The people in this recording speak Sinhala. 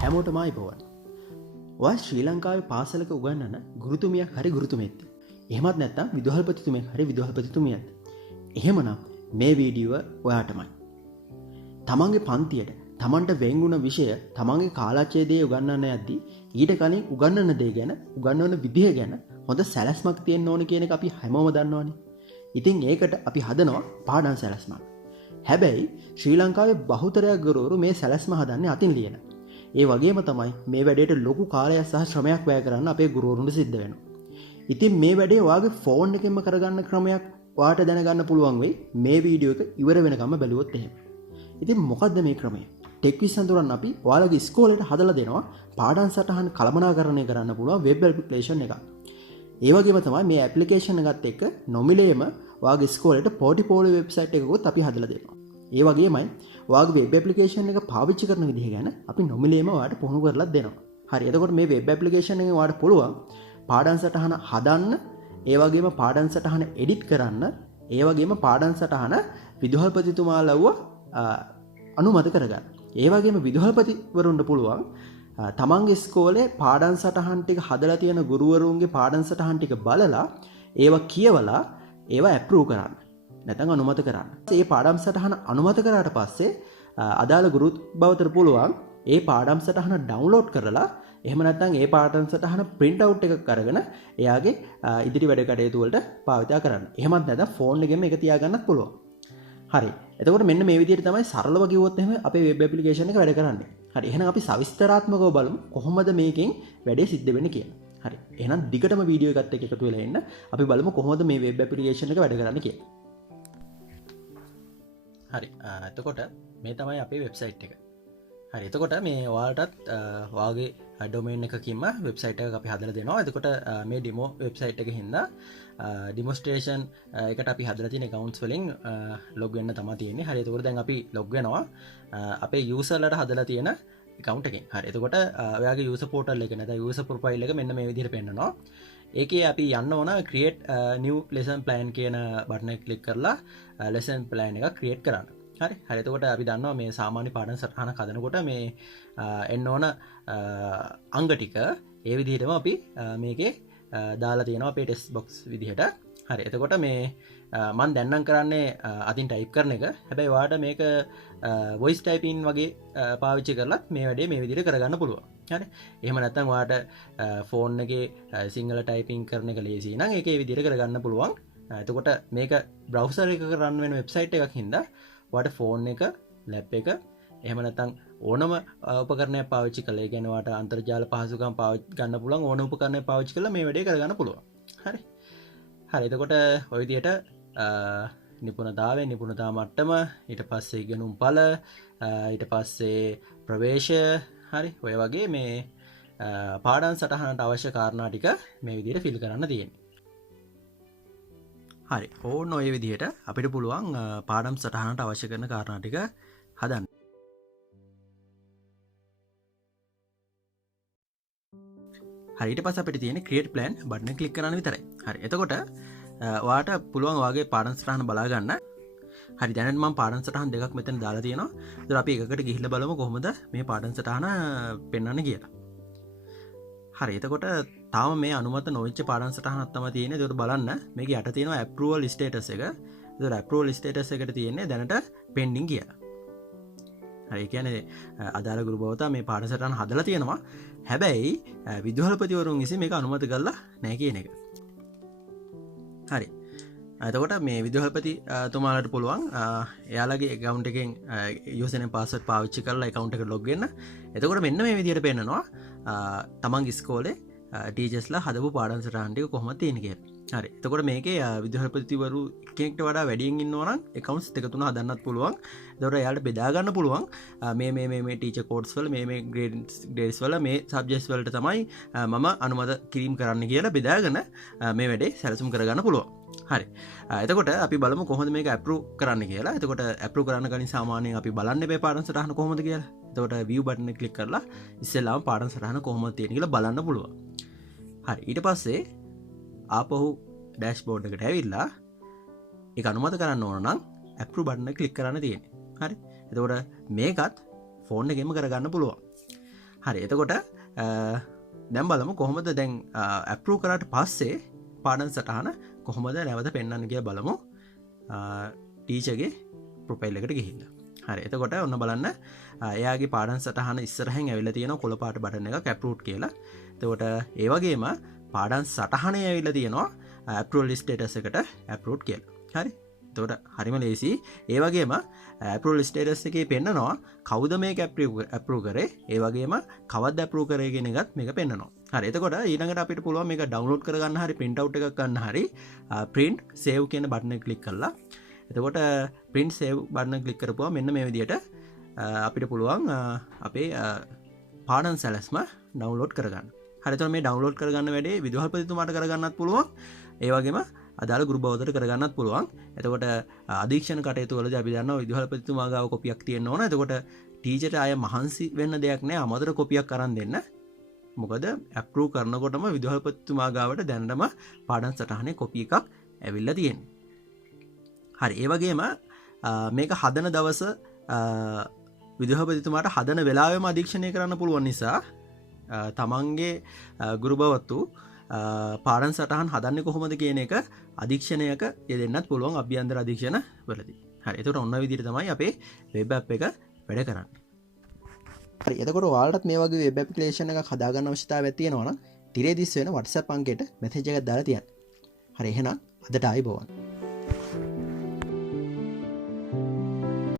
හැමෝටම අයිබෝවන්. ඔය ශ්‍රී ලංකාවේ පාසලක උගන්වන ගුරුතුමියක් හරි ගුරුතුමියෙක්ද? එහෙමත් නැත්නම් විදුහල්පතිතුමියක් හරි විදුහල්පතිතුමියක්ද? එහෙමනම් මේ වීඩියෝව ඔයාටමයි. තමන්ගේ පන්තියට තමන්ට වෙන්ගුණ විෂය තමන්ගේ කාලාච්ඡේදයේ උගන්වන්න යද්දී ඊට කලින් උගන්වන දේ ගැන උගන්වන විදිහ ගැන හොඳ සැලැස්මක් තියෙන්න ඕන කියන එක අපි හැමෝම දන්නවනේ. ඉතින් ඒකට අපි හදනවා පාඩම් සැලැස්මක්. හැබැයි ශ්‍රී ලංකාවේ බහුතරයක් ගුරුවරු මේ සැලැස්ම හදන්නේ අතින් ලියන. ඒ වගේම තමයි මේ වැඩේට ලොකු කාලයක් සහ ශ්‍රමයක් වැය කරන්න අපේ ගුරුවරුන්ට සිද්ධ වෙනවා. ඉතින් මේ වැඩේ ඔයාගේ ෆෝන් එකෙන්ම කරගන්න ක්‍රමයක් ඔයාට දැනගන්න පුළුවන් වෙයි මේ වීඩියෝ එක ඉවර වෙනකම්ම බැලුවොත් එහෙම. ඉතින් මොකද්ද මේ ක්‍රමය? ටෙක්විස් අඳුරන් අපි ඔයාලගේ ඉස්කෝලේට හදලා දෙනවා පාඩම් සටහන් කළමනාකරණය කරන්න පුළුවන් වෙබ් ඇප්ලිකේෂන් එකක්. ඒ වගේම තමයි මේ ඇප්ලිකේෂන් එකත් එක්ක නොමිලේම ඔයාගේ ඉස්කෝලේට පෝටිපෝලියෝ වෙබ්සයිට් එකකුත් අපි හදලා දෙනවා. ඒ වගේමයි ඔයාගේ වෙබ් ඇප්ලිකේෂන් එක පාවිච්චි කරන විදිහ ගැන අපි නොමිලේම ඔයාලට පුහුණු කරලා දෙනවා. හරි. එතකොට මේ වෙබ් ඇප්ලිකේෂන් එකෙන් ඔයාලට පුළුවන් පාඩම් සටහන හදන්න, ඒ වගේම පාඩම් සටහන එඩිට් කරන්න, ඒ වගේම පාඩම් සටහන විදුහල්පතිතුමාලව අනුමත කරගන්න. ඒ වගේම විදුහල්පතිවරුන්ට පුළුවන් තමන්ගේ ඉස්කෝලේ පාඩම් සටහන් ටික හදලා තියෙන ගුරුවරුන්ගේ පාඩම් සටහන් ටික බලලා ඒවා කියවලා ඒවා ඇප්‍රූව් කරන්න. නැත්නම් අනුමත කරන්න. මේ පාඩම් සටහන අනුමත කරාට පස්සේ අදාළ ගුරු බවතර පුළුවන් ඒ පාඩම් සටහන ඩවුන්ලෝඩ් කරලා එහෙම නැත්නම් ඒ පාඩම් සටහන print out එකක් අරගෙන එයාගේ ඉදිරි වැඩ කටයුතු වලට භාවිතා කරන්න. එහෙමත් නැත්නම් ෆෝන් එකෙම ඒක තියාගන්නත් පුළුවන්. හරි. එතකොට මෙන්න මේ විදිහට තමයි සරලව කිව්වොත් එහෙම අපේ වෙබ් ඇප්ලිකේෂන් එක වැඩ කරන්නේ. හරි. එහෙනම් අපි සවිස්තරාත්මකව බලමු කොහොමද මේකෙන් වැඩේ සිද්ධ වෙන්නේ කියලා. හරි. එහෙනම් දිගටම වීඩියෝ එකත් එක්ක එකතු වෙලා ඉන්න. අපි බලමු කොහොමද මේ වෙබ් ඇප්ලිකේෂන් එක වැඩ කරන්නේ කියලා. හරි. එතකොට මේ තමයි අපේ වෙබ්සයිට් එක. හරි. එතකොට මේ ඔයාලටත් වාගේ ඩොමේන් එකකින්ම වෙබ්සයිට් එකක් අපි හදලා දෙනවා. එතකොට මේ ඩෙමෝ වෙබ්සයිට් එකේ හින්දා ඩෙමොන්ස්ට්‍රේෂන් එකට අපි හදලා තියෙන accounts වලින් log වෙන්න තමයි තියෙන්නේ. හරි. එතකොට දැන් අපි log වෙනවා අපේ userලට හදලා තියෙන account එකෙන්. හරි. එතකොට ඔයාගේ user portal එක නැත්නම් user profile එක මෙන්න මේ විදිහට පෙන්නනවා. ඒකේ අපි යන්න ඕන create new lesson plan කියන බටන් එක ක්ලික් කරලා lesson plan එක create කරන්න. හරි. හරි. එතකොට අපි දන්නවා මේ සාමාන්‍ය පාඩම් සටහනක් හදනකොට මේ එන්න ඕන අංග ටික ඒ විදිහටම අපි මේකේ දාලා තියෙනවා අපේ ටෙස්ට් බොක්ස් විදිහට. හරි. එතකොට මේ මම දැන් නම් කරන්නේ අතින් ටයිප් කරන එක. හැබැයි ඔයාලට මේක voice typing වගේ පාවිච්චි කරලත් මේ වැඩේ මේ විදිහට කරගන්න පුළුවන්. හරි. එහෙම නැත්නම් ඔයාලට ෆෝන් එකේ සිංහල ටයිපින් කරන එක ලේසි නම් ඒකේ විදිහට කරගන්න පුළුවන්. එතකොට මේක බ්‍රවුසර් එකක රන් වෙන වෙබ්සයිට් එකක් හින්දා ඔයාලට ෆෝන් එක, ලැප් එක, එහෙම නැත්නම් ඕනම උපකරණයක් පාවිච්චි කරලා ඒ කියන්නේ ඔයාලට අන්තර්ජාල පහසුකම් පාවිච්චි ගන්න පුළුවන් ඕනම උපකරණයක් පාවිච්චි කරලා මේ වැඩේ කරගන්න පුළුවන්. හරි. හරි. එතකොට ඔය විදිහට නිපුණතාවය, නිපුණතා මට්ටම, ඊට පස්සේ ඉගෙනුම් ඵල, ඊට පස්සේ ප්‍රවේශය, හරි. ඔය වගේ මේ පාඩම් සටහනට අවශ්‍ය කාරණා ටික මේ විදිහට ෆිල් කරන්න තියෙනවා. හරි. ඕන ඔය විදිහට අපිට පුළුවන් පාඩම් සටහනට අවශ්‍ය කරන කාරණා ටික හදන්න. හරි. ඊට පස්සේ අපිට තියෙන create plan බටන් එක ක්ලික් කරන්න විතරයි. හරි. එතකොට ඔයාට පුළුවන් ඔයාගේ පාඩම් සටහන බලා ගන්න. හරි. දැන් මම පාඩම් සටහන් දෙකක් මෙතන දාලා තියෙනවා. ඒතර අපි එකකට ගිහිල්ලා බලමු කොහොමද මේ පාඩම් සටහන පෙන්වන්නේ කියලා. හරි. එතකොට තාම මේ අනුමත නොවෙච්ච පාඩම් සටහනක් තමයි තියෙන්නේ. ඒකට බලන්න මේක යට තියෙනවා approval status එක. ඒතර approval status එකට තියෙන්නේ දැනට pending කියලා. හරි. ඒ කියන්නේ අදාළ ගුරු බවතා මේ පාඩම් සටහන හදලා තියෙනවා. හැබැයි විදුහල්පතිවරුන් විසින් මේක අනුමත කරලා නැහැ කියන එක. හරි. එතකොට මේ විදුහල්පති තුමාලට පුළුවන් එයාලගේ account එකෙන් username password පාවිච්චි කරලා account එකට log වෙන්න. එතකොට මෙන්න මේ විදිහට පෙන්නනවා තමන්ගේ ඉස්කෝලේ ටීචර්ස්ලා හදපු පාඩම් සටහන් ටික කොහොමද තියෙන්නේ කියලා. හරි. එතකොට මේකේ විදුහල්පතිවරු කෙනෙක්ට වඩා වැඩියෙන් ඉන්නවා නම් accounts දෙක තුන හදන්නත් පුළුවන්. එතකොට එයාලට බෙදා ගන්න පුළුවන් මේ ටීචර් කෝඩ්ස් වල මේ ග්‍රේඩ්ස් වල මේ සබ්ජෙක්ට්ස් වලට තමයි මම අනුමත කිරීම කරන්න කියලා බෙදාගෙන මේ වැඩේ සැලසුම් කරගන්න පුළුවන්. හරි. එතකොට අපි බලමු කොහොමද මේක ඇප්‍රූව් කරන්න කියලා. එතකොට ඇප්‍රූව් කරන්න කලින් සාමාන්‍යයෙන් අපි බලන්න මේ පාඩම් සටහන කොහොමද කියලා. එතකොට view බටන් එක ක්ලික් කරලා ඉස්සෙල්ලාම පාඩම් සටහන කොහොමද තියෙන්නේ කියලා බලන්න පුළුවන්. හරි. ඊට පස්සේ ආපහු ඩෑෂ්බෝඩ් එකට ඇවිල්ලා ඒක අනුමත කරන්න ඕන නම් approve බටන් එක ක්ලික් කරන්න තියෙන්නේ. හරි. එතකොට මේකත් ෆෝන් එකෙන්ම කරගන්න පුළුවන්. හරි එතකොට දැම් බලමු කොහොමද දැන් ඇපරූ කරට පස්සේ පාඩන් සටහන කොහොමද නැවත පෙන්න්න කිය බලමු ටීචගේ ප්‍රොපයිල් එකට ගිහිල්ල හරි එතකොට ඔන්න බලන්න එයාගේ පාඩන් සටහන ඉස්සරහෙන් ඇවිල තියෙන කොළ පාට බටන එක කැපරූට් කියලා තකොට ඒවගේම පාඩන් සටහනය ඇවිල තියෙනවා ඇපරල් ස්ටේටස එකට ඇපරෝට් කියල හරි තොට හරිම ලේසි ඒවගේම ඇපරල් ස්ටේටස් එක පෙන්න්නනවා කවද මේ ඇපරූ කරේ ඒවගේම කවත් ඇපරූ කරගෙන ගත් මේක පෙන්න්නවා හරි එතකොට ඊනකට අපිට පුළුව මේ ඩවන්ලෝඩ් කරගන්න හරි පින්ටව් එක ගන්න හරි පින්ට් සේව් කියන බටන කලික් කරලා එතකොට පින්ට් සේව් බටන කලික් කරපුවා මෙන්න මේ විදියට අපිට පුළුවන් අපේ පාඩන් සැලස්ම ඩවන්ලෝඩ් කරගන්න හරිතර මේ ඩවන්ලෝඩ් කරගන්න වැඩේ විදුහල්පතිතුමාට කරගන්නත් පුළුවන් ඒවගේම අදාල ගුරුබවදට කරගන්නත් පුළුවන් එතකොට අධීක්ෂණ කටයුතුවල අපිදන්න විදුහල්පතිතුමාගාව කොපියක් තියෙන්න්න ඕන එතකොට ටීචට අය මහන්සි වෙන්න දෙයක් නෑ අමතර කොපියක් කරන්න දෙන්න මොකද ඇපරූ කරනකොටම විදුහල්පතිතුමාගාවට දැන්නම පාඩන් සටහනය කොපිය එකක් ඇවිල්ල තියෙන් හරි ඒවගේම මේක හදන දවස විදුහපතිතුමාට හදන වෙලාවම අධීක්ෂණය කරන්න පුළුවන් නිසා තමන්ගේ ගුරුබවත්තු පාඩන් සටහන් හදන්න කොහොමද කියන එක අධීක්ෂණයක යෙදෙන්න්නත් පුළුවන් අභ්‍යන්තර අධීක්ෂණ වලදී හරි එතට ඔන්න විදිර තමයි අපේ වෙබ් එක වැඩ කරන්න එතකොට වාලට මේ වගේ වෙබ් ඇප්ලිකේෂන් එක හදාගන්න අවශ්‍යතාවය තියෙනවා නම් තිරේ දිස් වෙන WhatsApp අංකයට මෙසේජ් එකක් දාලා තියන්න හරි එහෙනම් අදට ආයිබෝවන්